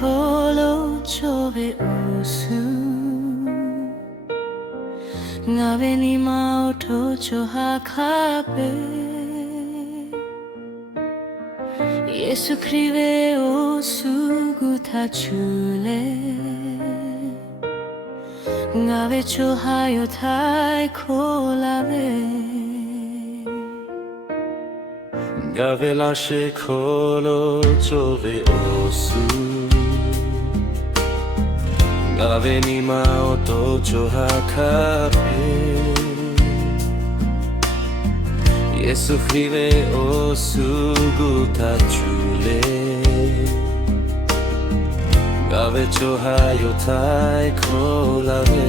kolo chove osu Ngave ni mao tocho hakape Yesu Hkriꞈ osu gutachule Ngave chohayo tai kolave Ngave lashe kolo chove osu Ngave ni mao tocho hakape Yesu Hkriꞈ osu gutachule Ngave chohayo tai kolave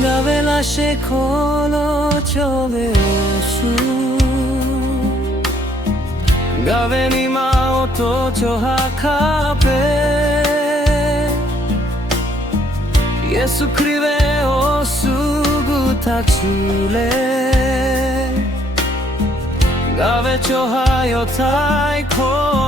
Ngave lashe kolo chove osu Ngave ni mao tocho hakape Yesu Hkriꞈ osu gutachule Ngave chohayo tai kolave